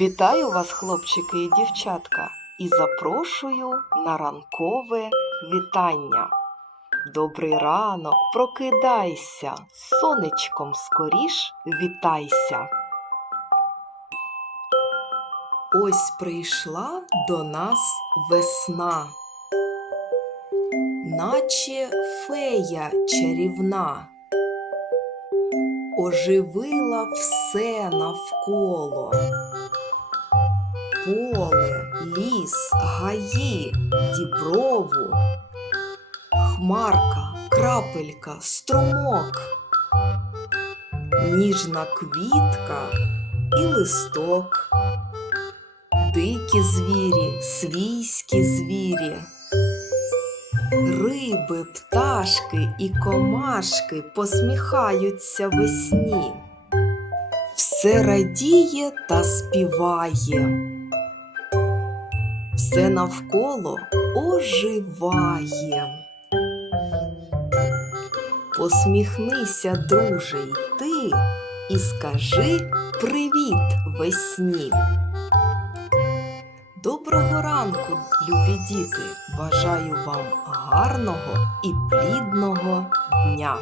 Вітаю вас, хлопчики і дівчатка, і запрошую на ранкове вітання. Добрий ранок, прокидайся, сонечком скоріш вітайся. Ось прийшла до нас весна, наче фея чарівна, оживила все навколо. Поле, ліс, гаї, діброву, хмарка, крапелька, струмок, ніжна квітка і листок, дикі звірі, свійські звірі, риби, пташки і комашки посміхаються весні. Все радіє та співає все навколо оживає. Посміхнися, друже, й ти, і скажи привіт весні. Доброго ранку, любі діти! Бажаю вам гарного і плідного дня!